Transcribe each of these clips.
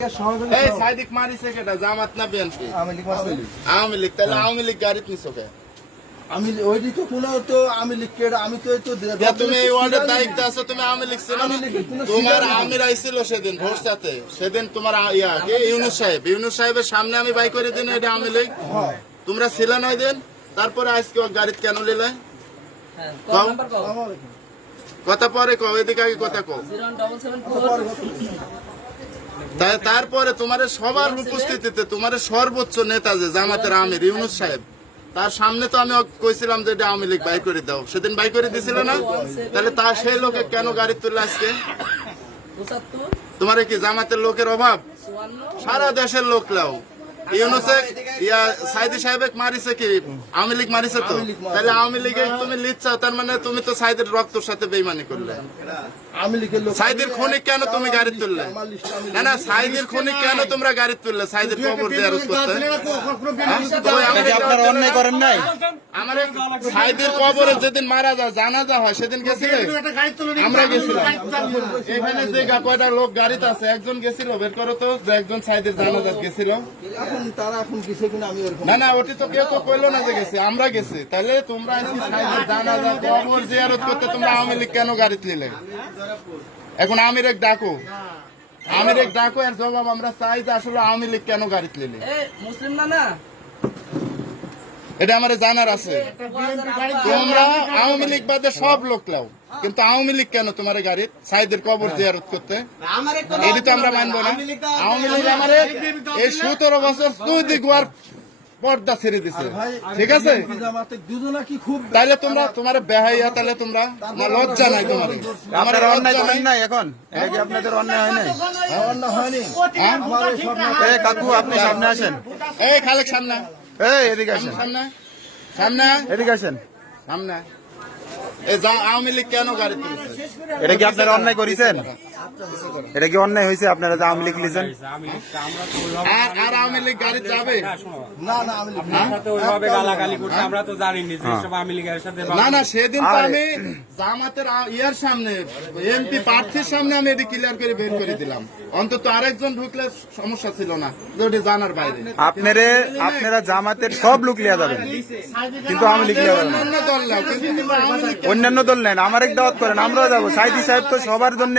সহযোগী এই সাইদিক মারিছে কেটা জামাত না বিএনপি? আমি লিখ মারতে আওয়ামী লীগ তাহলে আওয়ামী লীগ গাড়ি নিছো কে? আমি ওইটি তো কোনো তো আমি লিখকে আমি তো তো তুমি এই ওয়ার্ডের দায়িত্ব আছো তুমি আওয়ামী লীগ না? আওয়ামী লীগের কোনো তোমার আমির আইছিল সেদিন ভোরসাতে সেদিন তোমার ইয়া কে? ইউনুস সাহেব। ইউনুস সাহেবের সামনে আমি বাই করে দিন এটা আওয়ামী লীগ। হ্যাঁ। তোমরা ছিল না ওই দিন? তারপরে আজকে গাড়িতে কেন নিলে? হ্যাঁ, কথা পরে কও এদিকে আগে কথা কও। তারপরে তোমার সবার উপস্থিতিতে তোমার সর্বোচ্চ নেতা যে জামাতের আমির ইউনুস সাহেব তার সামনে তো আমি কইছিলাম যে আওয়ামী লীগ বাই করে দাও। সেদিন বাই করে দিছিল না? তাহলে তার সেই লোকে কেন গাড়ি তুললে আজকে? তোমার কি জামাতের লোকের অভাব? সারা দেশের লোক লাও। ইউনুসে ইয়া সাইদি সাহেব মারিছে কি? আওয়ামী লীগ মারিছে তো? আওয়ামী লীগ মারিছে। তাহলে আওয়ামী লীগে তুমি লিচ্ছাও তার মানে তুমি তো সাইদের রক্তর সাথে বেইমানি করলে। আমি লিখে লোক সাইদের খনিক কেন তুমি গাড়ি তুললে? আমার লিস্ট আমি না না সাইদের খনিক কেন তোমরা গাড়ি তুললে সাইদের কবর জিয়ারত করতে হ্যাঁ? ওই আমাদের আপনারা অন্যায় করেন নাই? আমার সাইদের কবরে যেদিন মারা যায় জানাজা হয় সেদিন গেছিলে? আমরা গেছিলাম। এখানে যে কয়টা লোক গাড়িতে আছে একজন গেছিল বের করো তো একজন সাইদের জানাজা গেছিল। এখন তারা এখন কিসে কিনা আমি ওরকম না না ওটি তো কেউ তো কইলো না যে গেছে আমরা গেছি। তাহলে তোমরা জানাজা কবর জিয়ারত করতে তোমরা আওয়ামী লীগ কেন গাড়িতে নিলে এখন আমির এক ডাকো। আমির এক ডাকো এর জবাব আমরা চাই যে আসলে আওয়ামী লীগ কেন গাড়িতে নিলে মুসলিম না না। এটা আমার জানার আছে। তোমরা আওয়ামী লীগ বাদে সব লোক লাও। কিন্তু আওয়ামী লীগ কেন তোমার গাড়ি সাইদের কবর জিয়ারত করতে? এটি তো আমরা মানবো না। আওয়ামী লীগ আমার এই সতেরো বছর চৌদি গোয়ার পর্দা ছেড়ে দিছে। ঠিক আছে? জামাতে দুজনা কি খুব তাহলে তোমরা তোমার বেহাইয়া তাহলে তোমরা না লজ্জা নাই তোমার। আমার অন্যায় করেন নাই। নাই এখন? এটা কি আপনাদের অন্যায় হয় নাই? আমার না হয়নি। হ্যাঁ? না কাকু আপনি সামনে আসেন। এই খালেক সামনে। এই এদিকে আসেন। সামনে। সামনে। এদিকে আসেন। সামনে। আওয়ামী লীগ কেন গাড়ি তুলেছে? এটা কি আপনারা অন্যায় করেছেন? এটা কি অন্যায় হয়েছে? আপনারা যে আওয়ামী লীগ লিখেছেন? আর আর আওয়ামী লীগ গাড়ি যাবে না না আমি লিখি আমরা তো ওইভাবে গালাগালি করছি আমরা তো জানিনি যে সব আওয়ামী লীগের সাথে না না সেদিন তো আমি জামাতের ইয়ার সামনে এমপি প্রার্থীর সামনে আমি এটি ক্লিয়ার করে বের করে দিলাম। অন্তত আরেকজন ঢুকলে সমস্যা ছিল না জানার বাইরে। আপনারে আপনারা জামাতের সব লোক লিয়া যাবেন। কিন্তু আওয়ামী লীগ লিয়া যাবেন। অন্যান্য দল নেন আমার এক দাওয়াত করেন আমরাও যাব। সাইদি সাহেব তো সবার জন্য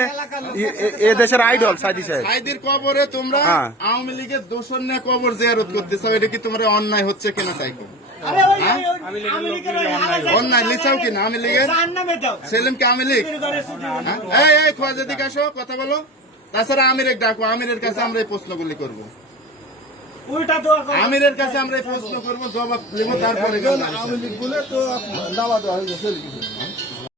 এ দেশের আইডল সাইদি সাহেব। সাইদের কবরে তোমরা হ্যাঁ। আওয়ামী লীগের দোষর নিয়ে কবর জিয়ারত করতেছ এটা কি তোমার অন্যায় হচ্ছে কিনা তাই কো? আওয়ামী লীগের লোক মিলে অন্যায় অন্যায় কিনা আওয়ামী লীগের? সেলিম কি আওয়ামী লীগ? হ্যাঁ? এই আসো কথা বলো। তাছাড়া আমির ডাকো আমিরের কাছে আমরা এই প্রশ্নগুলি করব। আমিরের কাছে আমরা এই প্রশ্ন করব জবাব দেবো তারপরে আওয়ামী লীগ বলে তো নামা দেওয়া হয়ে গেছে লিখেছে